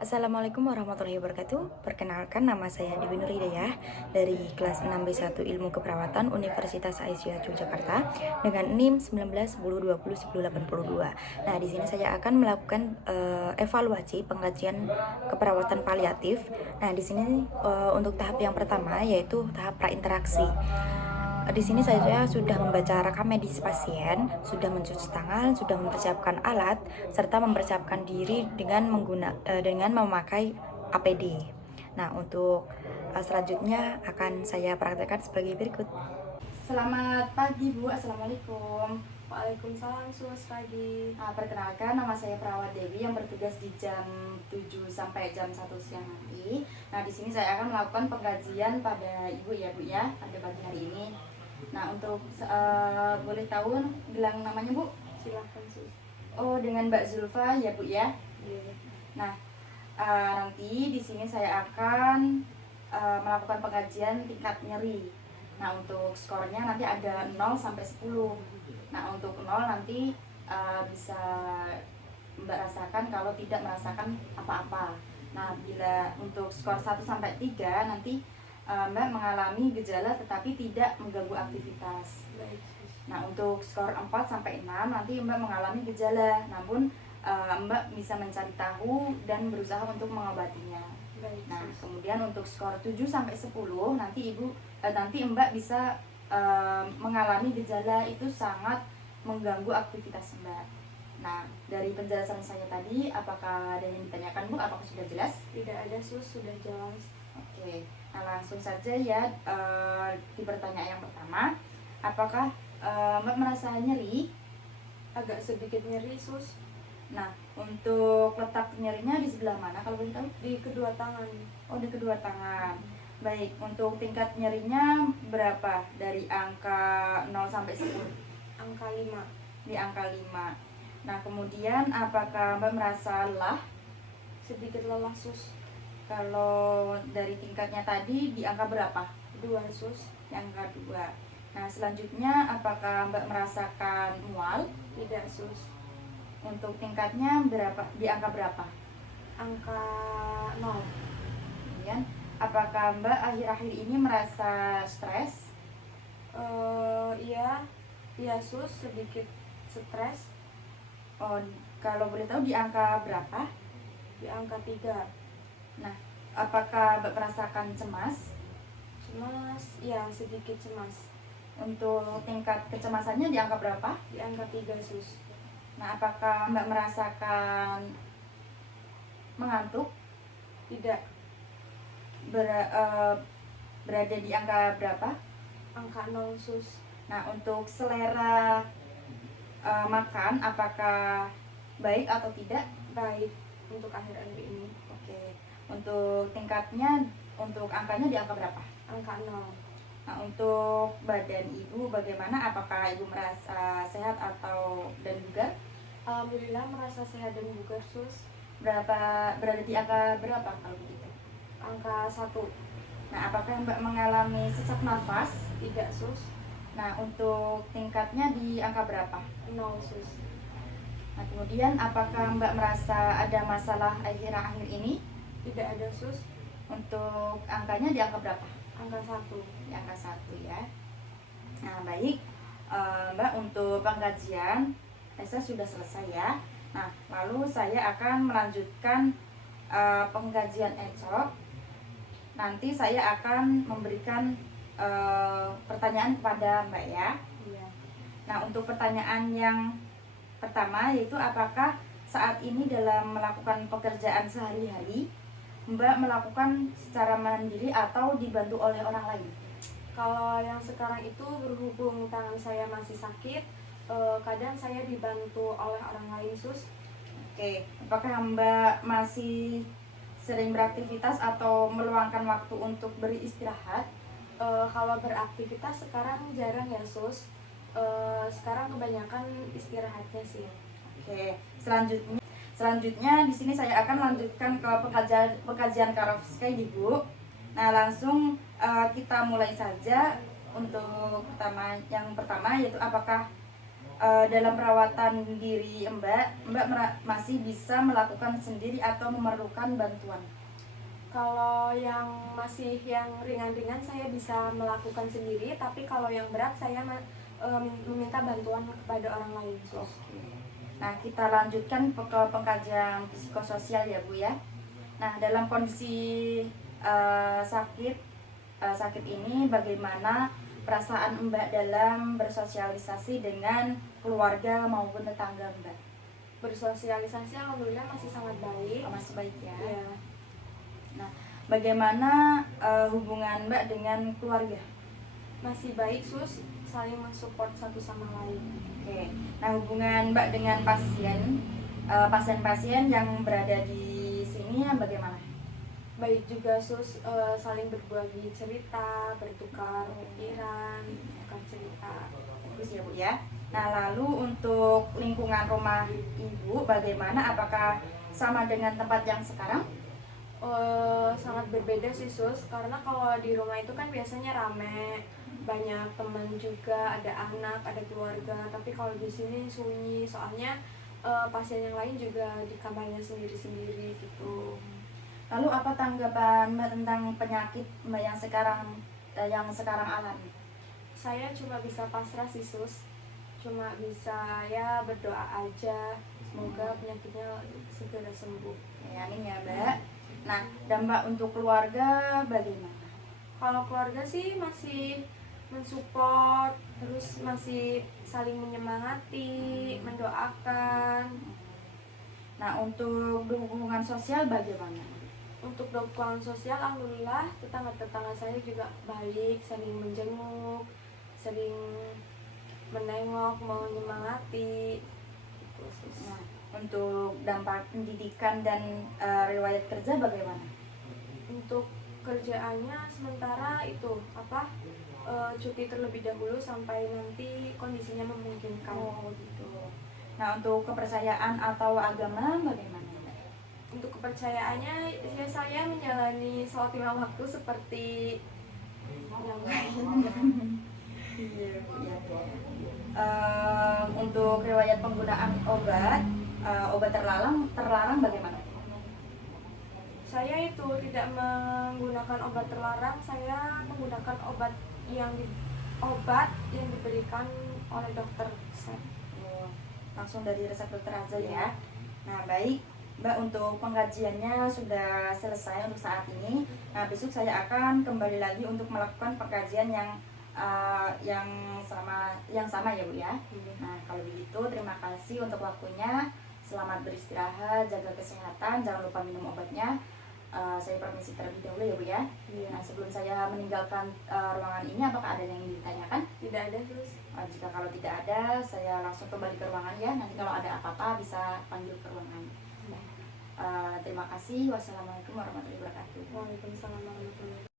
Assalamualaikum warahmatullahi wabarakatuh. Perkenalkan, nama saya Dewi Nuridayah dari kelas 6B1 Ilmu Keperawatan Universitas Aisyah Yogyakarta dengan NIM 19 10 20 10 82. Nah, di sini saya akan melakukan evaluasi pengkajian keperawatan paliatif. Nah, di sini untuk tahap yang pertama yaitu tahap prainteraksi. Di sini saya sudah membaca rekam medis pasien, sudah mencuci tangan, sudah mempersiapkan alat, serta mempersiapkan diri dengan dengan memakai APD. Nah, untuk selanjutnya akan saya praktekkan sebagai berikut. Selamat pagi Bu, Assalamualaikum. Waalaikumsalam, sus pagi. Perkenalkan, nama saya Perawat Dewi yang bertugas di jam 7 sampai jam 1 siang nanti. Nah, di sini saya akan melakukan pengkajian pada Ibu ya Bu ya, pada pagi hari ini. Nah, untuk boleh tahu gelang namanya Bu? Silahkan, sus. Oh, dengan Mbak Zulfa ya Bu ya. Iya. Nah, nanti di sini saya akan melakukan pengkajian tingkat nyeri. Nah, untuk skornya nanti ada 0 sampai 10. Nah, untuk 0 nanti bisa Mbak rasakan kalau tidak merasakan apa-apa. Nah, bila untuk skor 1 sampai 3 nanti Mbak mengalami gejala tetapi tidak mengganggu aktivitas. Baik, sus. Nah, untuk skor 4 sampai 6 nanti Mbak mengalami gejala, namun Mbak bisa mencari tahu dan berusaha untuk mengobatinya. Baik, Nah, sus. kemudian untuk skor 7 sampai 10 nanti nanti Mbak bisa mengalami gejala itu sangat mengganggu aktivitas Mbak. Nah, dari penjelasan saya tadi, apakah ada yang ditanyakan Bu? Apakah sudah jelas? Tidak ada, sus, sudah jelas. Oke, nah langsung saja ya di pertanyaan yang pertama, apakah Mbak merasa nyeri? Agak sedikit nyeri, sus. Nah, untuk letak nyerinya di sebelah mana kalau boleh tahu? Di kedua tangan. Oh, di kedua tangan. Baik, untuk tingkat nyerinya berapa? Dari angka 0 sampai 10? Angka 5. Di angka 5. Nah, kemudian apakah Mbak merasa lelah? Sedikit lelah, sus. Kalau dari tingkatnya tadi di angka berapa? 2, sus. Di angka 2. Nah, selanjutnya apakah Mbak merasakan mual? Tidak, sus. Untuk tingkatnya berapa? Di angka berapa? Angka 0. Kemudian, apakah Mbak akhir-akhir ini merasa stres? Iya. Iya, sus, sedikit stres. Oh, kalau boleh tahu di angka berapa? Di angka 3. Nah, apakah Mbak merasakan cemas? Cemas, iya, sedikit cemas. Untuk tingkat kecemasannya di angka berapa? Di angka 3, sus. Nah, apakah Mbak merasakan mengantuk? Tidak. Berada di angka berapa? Angka 0, sus. Nah, untuk selera makan apakah baik atau tidak? Baik untuk akhir-akhir ini. Oke. Untuk tingkatnya, untuk angkanya di angka berapa? Angka 0. Nah, untuk badan Ibu bagaimana? Apakah Ibu merasa sehat atau dan bugar? Alhamdulillah merasa sehat dan bugar, sus. Berada di angka berapa kalau begitu? Angka 1. Nah, apakah Mbak mengalami sesak nafas? Tidak, sus. Nah, untuk tingkatnya di angka berapa? 0, sus. Nah, kemudian apakah Mbak merasa ada masalah akhir-akhir ini? Tidak ada, sus. Untuk angkanya di angka berapa? Angka 1. Di angka 1 ya. Nah, baik Mbak, untuk pengkajian saya sudah selesai ya. Nah, lalu saya akan melanjutkan pengkajian esok. Nanti saya akan memberikan pertanyaan kepada Mbak ya. Iya. Nah, untuk pertanyaan yang pertama yaitu apakah saat ini dalam melakukan pekerjaan sehari-hari Mbak melakukan secara mandiri atau dibantu oleh orang lain? Kalau yang sekarang itu berhubung tangan saya masih sakit, kadang saya dibantu oleh orang lain, sus. Oke, apakah Mbak masih sering beraktivitas atau meluangkan waktu untuk beristirahat? Kalau beraktivitas sekarang jarang ya, sus. Sekarang kebanyakan istirahatnya sih. Oke, selanjutnya di sini saya akan lanjutkan ke pengkajian Karofsky Bu. Nah, langsung kita mulai saja untuk yang pertama yaitu apakah dalam perawatan diri Mbak masih bisa melakukan sendiri atau memerlukan bantuan? Kalau yang masih yang ringan-ringan saya bisa melakukan sendiri, tapi kalau yang berat saya meminta bantuan kepada orang lain. Nah, kita lanjutkan ke pengkajian psikososial ya Bu ya. Nah, dalam kondisi sakit ini bagaimana perasaan Mbak dalam bersosialisasi dengan keluarga maupun tetangga Mbak? Bersosialisasi alhamdulillah masih sangat baik. Masih baik ya. Ya. Nah, bagaimana hubungan Mbak dengan keluarga? Masih baik sus, saling mensupport satu sama lain. Oke. Nah, hubungan Mbak dengan pasien-pasien yang berada di sini bagaimana? Baik juga sus, saling berbagi cerita, bertukar pikiran, bertukar cerita. Bagus ya Bu ya. Nah, lalu untuk lingkungan rumah Ibu bagaimana? Apakah sama dengan tempat yang sekarang? Sangat berbeda sih sus, karena kalau di rumah itu kan biasanya rame, banyak teman juga, ada anak, ada keluarga. Tapi kalau di sini sunyi, soalnya pasien yang lain juga di kamarnya sendiri-sendiri gitu. Lalu apa tanggapan Mbak tentang penyakit Mbak yang sekarang alami? Saya cuma bisa pasrah sih sus, cuma bisa ya berdoa aja, semoga penyakitnya segera sembuh. Ya, amin ya Mbak. Nah, dampak untuk keluarga bagaimana? Kalau keluarga sih masih mensupport, terus masih saling menyemangati, mendoakan. Nah, untuk hubungan sosial bagaimana? Untuk dukungan sosial alhamdulillah tetangga-tetangga saya juga baik, saling menjenguk, sering menengok, menyemangati gitu, sus. Nah, untuk dampak pendidikan dan riwayat kerja bagaimana? Untuk kerjaannya sementara itu cuti terlebih dahulu sampai nanti kondisinya memungkinkan. Gitu. Nah, untuk kepercayaan atau agama bagaimana? Untuk kepercayaannya ya saya menjalani sholat 5 waktu seperti yang lain. Iya, iya. Untuk riwayat penggunaan obat terlarang bagaimana? Saya itu tidak menggunakan obat terlarang, saya menggunakan obat yang diberikan oleh dokter. Langsung dari resep dokter aja ya. Nah, baik Mbak, untuk pengkajiannya sudah selesai untuk saat ini. Nah, besok saya akan kembali lagi untuk melakukan pengkajian yang sama ya Bu ya. Nah, kalau begitu terima kasih untuk waktunya. Selamat beristirahat, jaga kesehatan, jangan lupa minum obatnya. Saya permisi terlebih dahulu ya Bu ya. Nah, sebelum saya meninggalkan ruangan ini, apakah ada yang ingin ditanyakan? Tidak ada terus. Jika kalau tidak ada, saya langsung kembali ke ruangan ya. Nanti kalau ada apa-apa bisa panggil ke ruangan. Terima kasih. Wassalamualaikum warahmatullahi wabarakatuh. Waalaikumsalam warahmatullahi wabarakatuh.